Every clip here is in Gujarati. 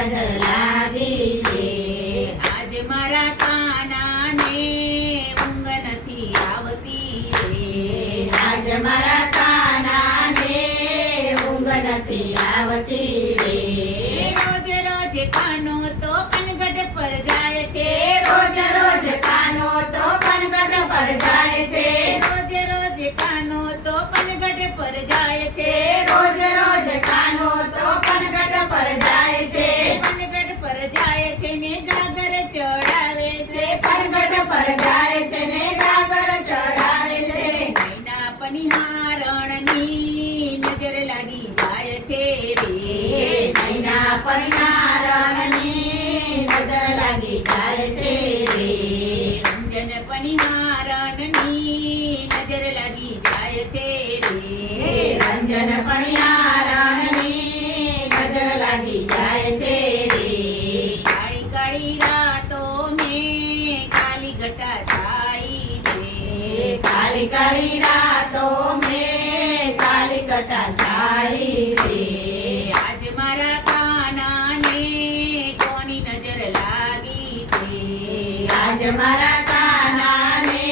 નજર લાગી છે. આજ મારા કાનાને ઊંઘ નથી આવતી રે. આજ મારા કાનાને ઊંઘ નથી આવતી રે. રોજ રોજ કાનો તો પનગઢ પર જાય છે. રોજ રોજ કાનો તો પનગઢ પર જાય છે. રોજ રોજ કાનો તો પનગઢ પર જાય છે. રોજ રોજ કાનો તો પનગઢ પર જાય છે. પનગઢ પર જાય છે ને ગાગર ચડાવે છે. પનગઢ પર જાય છે ને ગાગર ચડાવે છે. નૈના પનિહારણની નજર લાગી જાય છે રે. નૈના પનિહારણની નજર લાગી જાય છે રે. રંજન પનિહારણની નજર લાગી જાય છે રે. રંજન પનિહારણની નજર લાગી જાય છે રે. કાળી કાળી રાતો મેં કાલી ઘટા છાઈ છે. કાળી કાળી રાતો મેં કાળી ઘટા છાઈ છે. આજ મારા કાનાને કોની નજર લાગી છે. આજ મારા કાનાને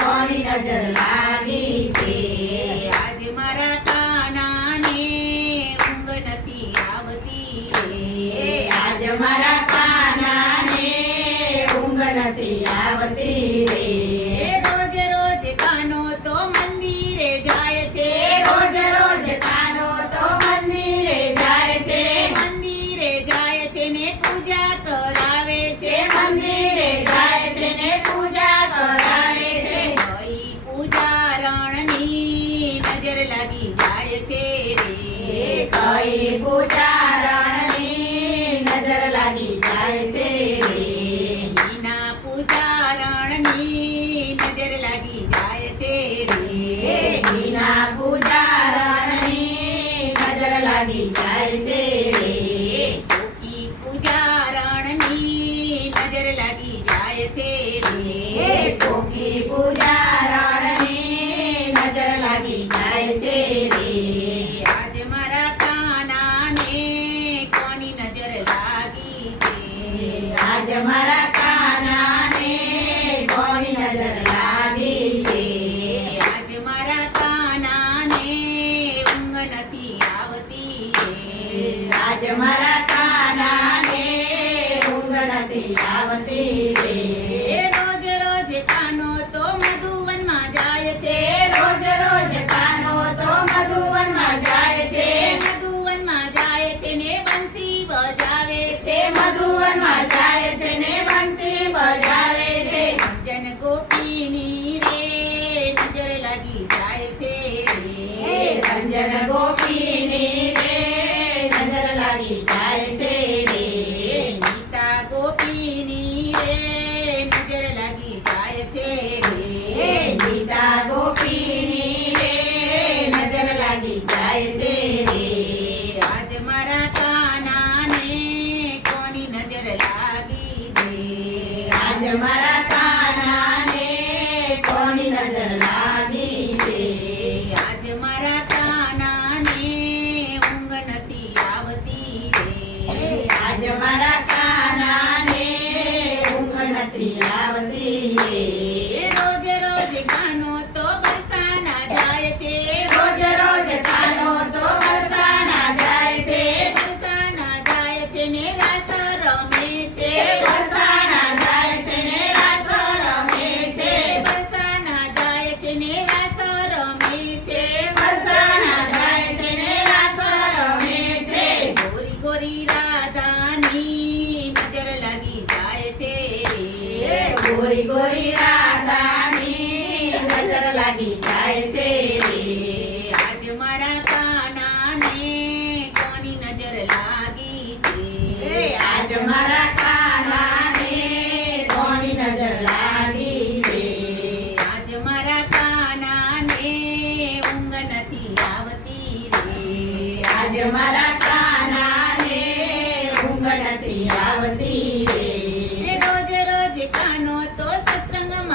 કોની નજર લાગી છે. આજ મારા કાનાને ઊંઘ નથી આવતી રે. આજ મારા કાનાને ઊંઘ નથી આવતી રે. રોજ રોજ કાનો તો મંદિરે જાય છે. રોજ રોજ કાનો તો મંદિરે જાય છે. મંદિરે જાય છે ને પૂજા કરાવે છે. મંદિરે જાય છે ને પૂજા કરાવે છે. કઈ પૂજારણની નજર લાગી જાય છે રે. કઈ પૂજારણની નજર લાગી જાય છે રે. મીના પૂજારણની નજર લાગી જાય છે રે. મીના પૂજારણની નજર લાગી જાય છે રે. કોકી પૂજારણની નજર લાગી જાય છે રે. કોકી પૂજારણની નજર લાગી જાય છે રે. આજ મારા કાનાને કોની નજર લાગી છે. આજ મારા કાનાને કોની નજર લાગી છે. આજ મારા કાનાને ઊંઘ નથી આવતી રે. આજ મારા કાનાને ઊંઘ નથી આવતી રે. રોજ રોજ કાનો તો મધુવનમાં જાય છે. રોજ રોજ કાનો તો મધુવનમાં જાય છે. મધુવનમાં જાય છે ને બંસી બજાવે છે. મધુવનમાં જાય છે ને બંસી બજાવે છે. રંજન ગોપીની રે નજર લાગી જાય છે રે. રંજન ગોપીની રે નજર લાગી જાય છે રે. ગીતા ગોપીની રે નજર લાગી જાય છે રે. ગીતા ગોપીની રે નજર લાગી જાય છે રે. આજ મારા કાનાને કોની નજર લાગી છે. આજ મારા કાનાને કોની નજર લાગી છે. આજ મારા કાનાને ઊંઘ નથી આવતી રે. આજ મારા કાનાને ઊંઘ નથી આવતી રે. રોજ રોજ કાનો તો બરસાના જાય છે. રોજ રોજ કાનો તો બરસાના જાય છે. બરસાના જાય છે ને રાસ રમે છે. બરસાના જાય છે ને રાસ રમે છે. બરસાના જાય છે ને રાસ રમે છે. બરસાના જાય છે ને રાસ રમે છે. ગોરી ગોરી રાધાની નજર લાગી જાય છે રે. ગોરી ગોરી રાધાની નજર લાગી જાય છે રે. આજ મારા કાનાને કોની નજર લાગી છે. આજ મારા કાનાને કોની નજર લાગી છે. આજ મારા કાનાને ઊંઘ નથી આવતી રે. આજ મારા કાનાને ઊંઘ નથી આવતી રે. રોજ રોજ કાનો તો સત્સંગમાં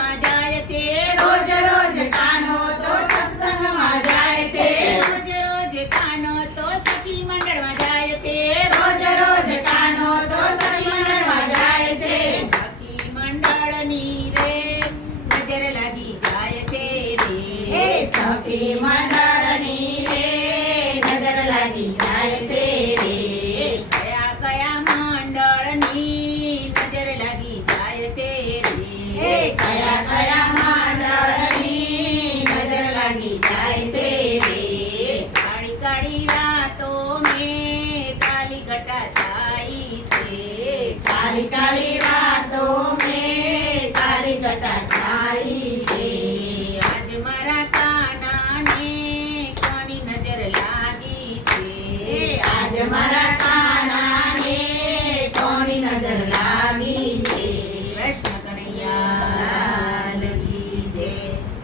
કયા મંડળની નજર લાગી જાય છે હે રે કયા કયા મંડળની નજર લાગી જાય છે રે કાળી કાળી રાતો મેં કાલી ઘટા છાઈ છે કાળી કાળી રાતો મેં કાળી ઘટા છાઈ છે આજ મારા કાનાને કોની નજર લાગી છે આજ મારા કાનાને કોની નજર લાગી